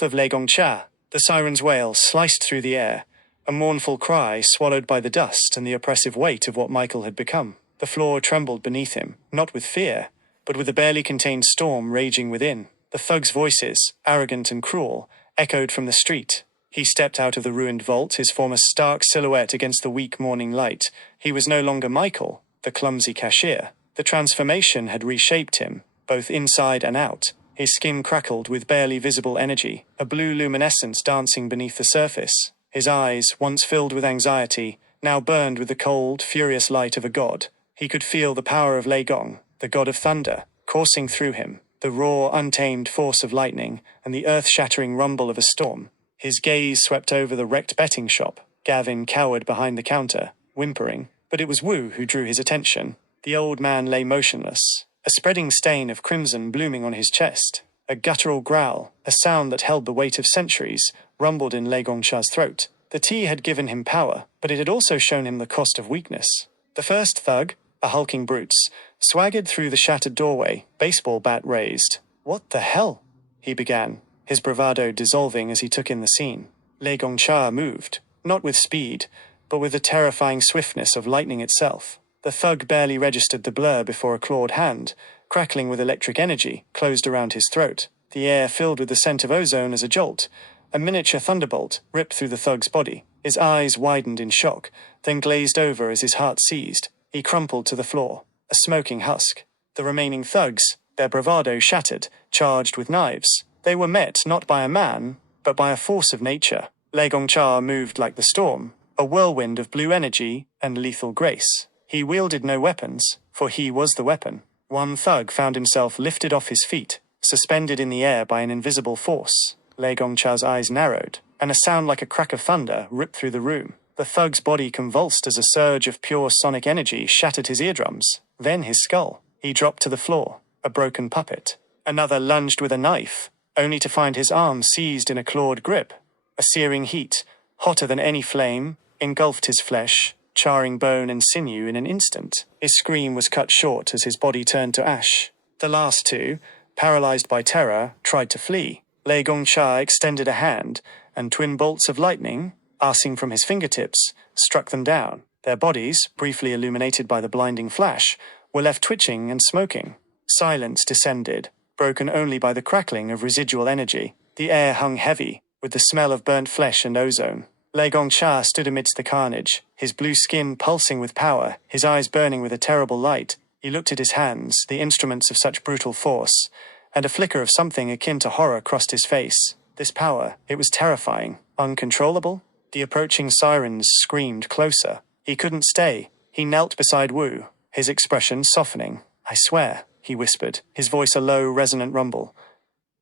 wrath of Leigong Cha. The siren's wail sliced through the air, a mournful cry swallowed by the dust and the oppressive weight of what Micheal had become. The floor trembled beneath him, not with fear, but with a barely contained storm raging within. The thugs' voices, arrogant and cruel, echoed from the street. He stepped out of the ruined vault, his former stark silhouette against the weak morning light. He was no longer Micheal, the clumsy cashier. The transformation had reshaped him, both inside and out. His skin crackled with barely visible energy, a blue luminescence dancing beneath the surface. His eyes, once filled with anxiety, now burned with the cold, furious light of a god. He could feel the power of Leigong, the god of thunder, coursing through him, the raw, untamed force of lightning, and the earth-shattering rumble of a storm. His gaze swept over the wrecked betting shop. Gavin cowered behind the counter, whimpering, but it was Wu who drew his attention. The old man lay motionless, a spreading stain of crimson blooming on his chest. A guttural growl, a sound that held the weight of centuries, rumbled in Leigong Cha's throat. The tea had given him power, but it had also shown him the cost of weakness. The first thug, a hulking brute, swaggered through the shattered doorway, baseball bat raised. "What the hell?" he began, his bravado dissolving as he took in the scene. Leigong Cha moved, not with speed, but with the terrifying swiftness of lightning itself. The thug barely registered the blur before a clawed hand, crackling with electric energy, closed around his throat. The air filled with the scent of ozone as a jolt. A miniature thunderbolt ripped through the thug's body. His eyes widened in shock, then glazed over as his heart seized. He crumpled to the floor, a smoking husk. The remaining thugs, their bravado shattered, charged with knives. They were met not by a man, but by a force of nature. Leigong Cha moved like the storm, a whirlwind of blue energy and lethal grace. He wielded no weapons, for he was the weapon. One thug found himself lifted off his feet, suspended in the air by an invisible force. Leigong Cha's eyes narrowed, and a sound like a crack of thunder ripped through the room. The thug's body convulsed as a surge of pure sonic energy shattered his eardrums, then his skull. He dropped to the floor, a broken puppet. Another lunged with a knife, only to find his arm seized in a clawed grip. A searing heat, hotter than any flame, engulfed his flesh, charring bone and sinew in an instant. His scream was cut short as his body turned to ash. The last two, paralyzed by terror, tried to flee. Leigong Cha extended a hand, and twin bolts of lightning, arcing from his fingertips, struck them down. Their bodies, briefly illuminated by the blinding flash, were left twitching and smoking. Silence descended, broken only by the crackling of residual energy. The air hung heavy, with the smell of burnt flesh and ozone. Leigong Cha stood amidst the carnage, his blue skin pulsing with power, his eyes burning with a terrible light. He looked at his hands, the instruments of such brutal force, and a flicker of something akin to horror crossed his face. This power, it was terrifying, uncontrollable. The approaching sirens screamed closer. He couldn't stay. He knelt beside Wu, his expression softening. "I swear," he whispered, his voice a low, resonant rumble.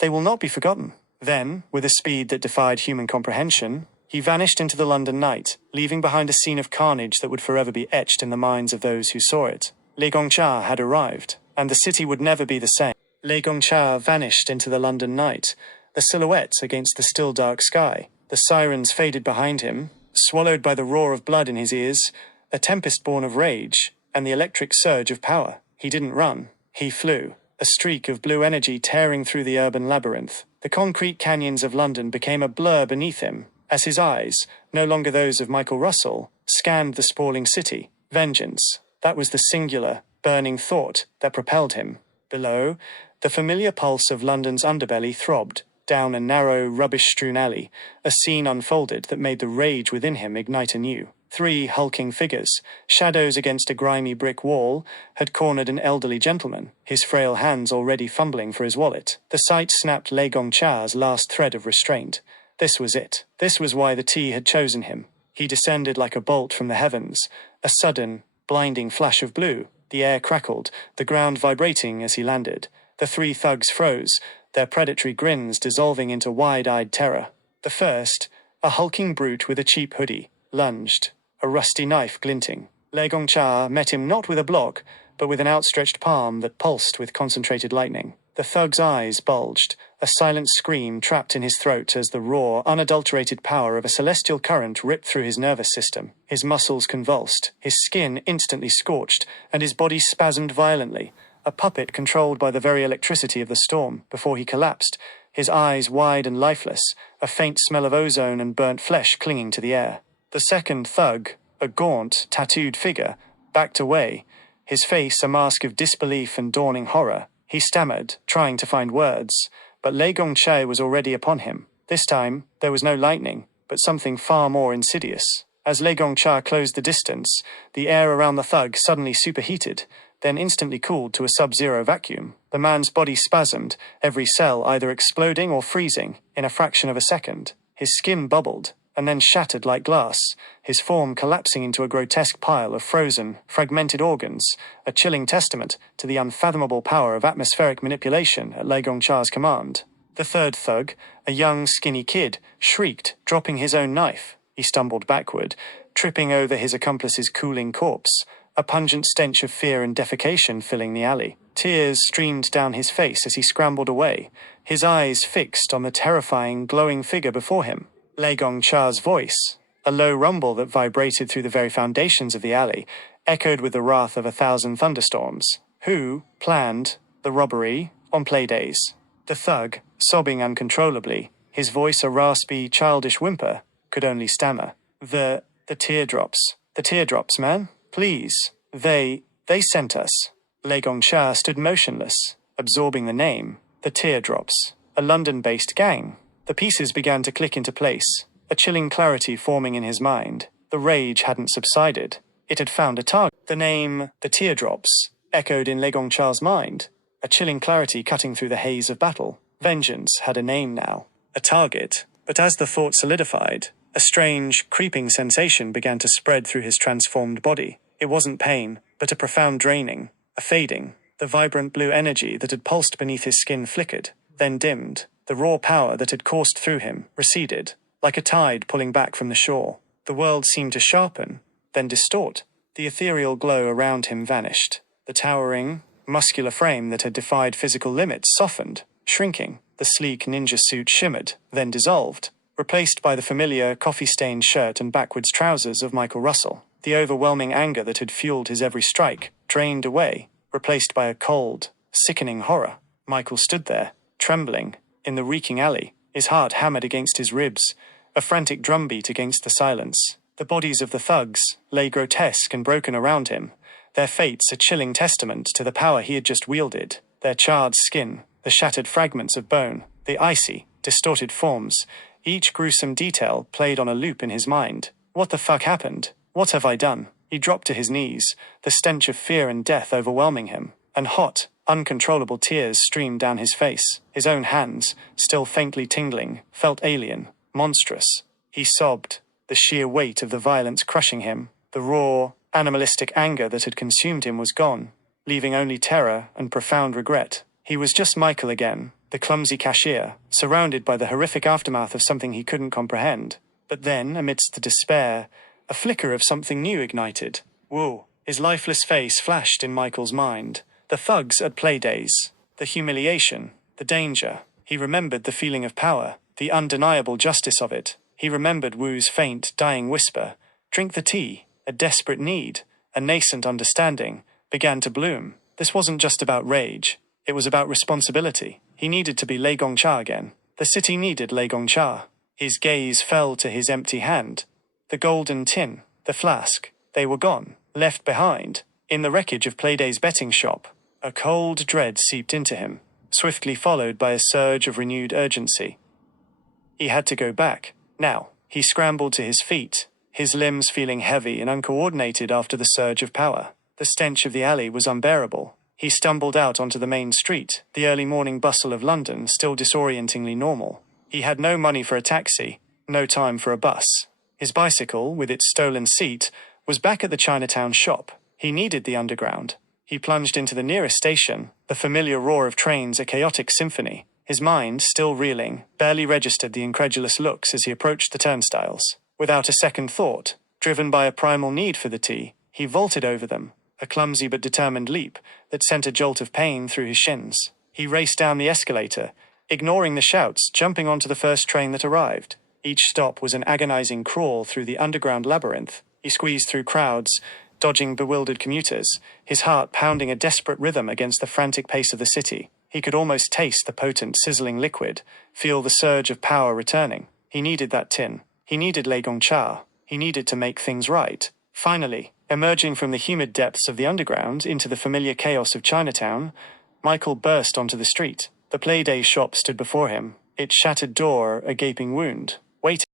"They will not be forgotten." Then, with a speed that defied human comprehension, he vanished into the London night, leaving behind a scene of carnage that would forever be etched in the minds of those who saw it. Leigong Cha had arrived, and the city would never be the same. Leigong Cha vanished into the London night, a silhouette against the still dark sky. The sirens faded behind him, swallowed by the roar of blood in his ears, a tempest born of rage, and the electric surge of power. He didn't run. He flew, a streak of blue energy tearing through the urban labyrinth. The concrete canyons of London became a blur beneath him, as his eyes, no longer those of Micheal Russell, scanned the sprawling city. Vengeance, that was the singular, burning thought that propelled him. Below, the familiar pulse of London's underbelly throbbed. Down a narrow, rubbish-strewn alley, a scene unfolded that made the rage within him ignite anew. 3 hulking figures, shadows against a grimy brick wall, had cornered an elderly gentleman, his frail hands already fumbling for his wallet. The sight snapped Leigong Cha's last thread of restraint. This was it. This was why the tea had chosen him. He descended like a bolt from the heavens, a sudden, blinding flash of blue. The air crackled, the ground vibrating as he landed. The 3 thugs froze, their predatory grins dissolving into wide-eyed terror. The first, a hulking brute with a cheap hoodie, lunged, a rusty knife glinting. Leigong Cha met him not with a block, but with an outstretched palm that pulsed with concentrated lightning. The thug's eyes bulged, a silent scream trapped in his throat as the raw, unadulterated power of a celestial current ripped through his nervous system. His muscles convulsed, his skin instantly scorched, and his body spasmed violently, a puppet controlled by the very electricity of the storm. Before he collapsed, his eyes wide and lifeless, a faint smell of ozone and burnt flesh clinging to the air. The second thug, a gaunt, tattooed figure, backed away, his face a mask of disbelief and dawning horror. He stammered, trying to find words, but Leigong Cha was already upon him. This time, there was no lightning, but something far more insidious. As Leigong Cha closed the distance, the air around the thug suddenly superheated, then instantly cooled to a sub-zero vacuum. The man's body spasmed, every cell either exploding or freezing, in a fraction of a second. His skin bubbled, and then shattered like glass, his form collapsing into a grotesque pile of frozen, fragmented organs, a chilling testament to the unfathomable power of atmospheric manipulation at Leigong Cha's command. The third thug, a young, skinny kid, shrieked, dropping his own knife. He stumbled backward, tripping over his accomplice's cooling corpse, a pungent stench of fear and defecation filling the alley. Tears streamed down his face as he scrambled away, his eyes fixed on the terrifying, glowing figure before him. Leigong Cha's voice, a low rumble that vibrated through the very foundations of the alley, echoed with the wrath of 1,000 thunderstorms. Who planned the robbery on Playdays? The thug, sobbing uncontrollably, his voice a raspy, childish whimper, could only stammer. The teardrops. The teardrops, man. Please. They sent us. Leigong Cha stood motionless, absorbing the name. The Teardrops. A London-based gang. The pieces began to click into place, a chilling clarity forming in his mind. The rage hadn't subsided. It had found a target. The name, The Teardrops, echoed in Leigong Cha's mind, a chilling clarity cutting through the haze of battle. Vengeance had a name now, a target. But as the thought solidified, a strange, creeping sensation began to spread through his transformed body. It wasn't pain, but a profound draining, a fading. The vibrant blue energy that had pulsed beneath his skin flickered, then dimmed. The raw power that had coursed through him receded, like a tide pulling back from the shore. The world seemed to sharpen, then distort. The ethereal glow around him vanished. The towering, muscular frame that had defied physical limits softened, shrinking. The sleek ninja suit shimmered, then dissolved, replaced by the familiar coffee-stained shirt and backwards trousers of Michael Russell. The overwhelming anger that had fueled his every strike drained away, replaced by a cold, sickening horror. Michael stood there, trembling, in the reeking alley, his heart hammered against his ribs, a frantic drumbeat against the silence. The bodies of the thugs lay grotesque and broken around him, their fates a chilling testament to the power he had just wielded. Their charred skin, the shattered fragments of bone, the icy, distorted forms, each gruesome detail played on a loop in his mind. What the fuck happened? What have I done? He dropped to his knees, the stench of fear and death overwhelming him, and hot, uncontrollable tears streamed down his face. His own hands, still faintly tingling, felt alien, monstrous. He sobbed, the sheer weight of the violence crushing him. The raw, animalistic anger that had consumed him was gone, leaving only terror and profound regret. He was just Michael again, the clumsy cashier, surrounded by the horrific aftermath of something he couldn't comprehend. But then, amidst the despair, a flicker of something new ignited. Whoa! His lifeless face flashed in Michael's mind. The thugs at Playdays, the humiliation, the danger. He remembered the feeling of power, the undeniable justice of it. He remembered Wu's faint, dying whisper. Drink the tea. A desperate need, a nascent understanding, began to bloom. This wasn't just about rage. It was about responsibility. He needed to be Leigong Cha again. The city needed Leigong Cha. His gaze fell to his empty hand. The golden tin, the flask, they were gone, left behind, in the wreckage of Playday's betting shop. A cold dread seeped into him, swiftly followed by a surge of renewed urgency. He had to go back, now. He scrambled to his feet, his limbs feeling heavy and uncoordinated after the surge of power. The stench of the alley was unbearable. He stumbled out onto the main street, the early morning bustle of London still disorientingly normal. He had no money for a taxi, no time for a bus. His bicycle, with its stolen seat, was back at the Chinatown shop. He needed the underground. He plunged into the nearest station, the familiar roar of trains a chaotic symphony. His mind, still reeling, barely registered the incredulous looks as he approached the turnstiles. Without a second thought, driven by a primal need for the tea, he vaulted over them, a clumsy but determined leap that sent a jolt of pain through his shins. He raced down the escalator, ignoring the shouts, jumping onto the first train that arrived. Each stop was an agonizing crawl through the underground labyrinth. He squeezed through crowds, dodging bewildered commuters, his heart pounding a desperate rhythm against the frantic pace of the city. He could almost taste the potent, sizzling liquid, feel the surge of power returning. He needed that tin. He needed Leigong Cha. He needed to make things right. Finally, emerging from the humid depths of the underground into the familiar chaos of Chinatown, Micheal burst onto the street. The Playday shop stood before him, its shattered door a gaping wound, waiting.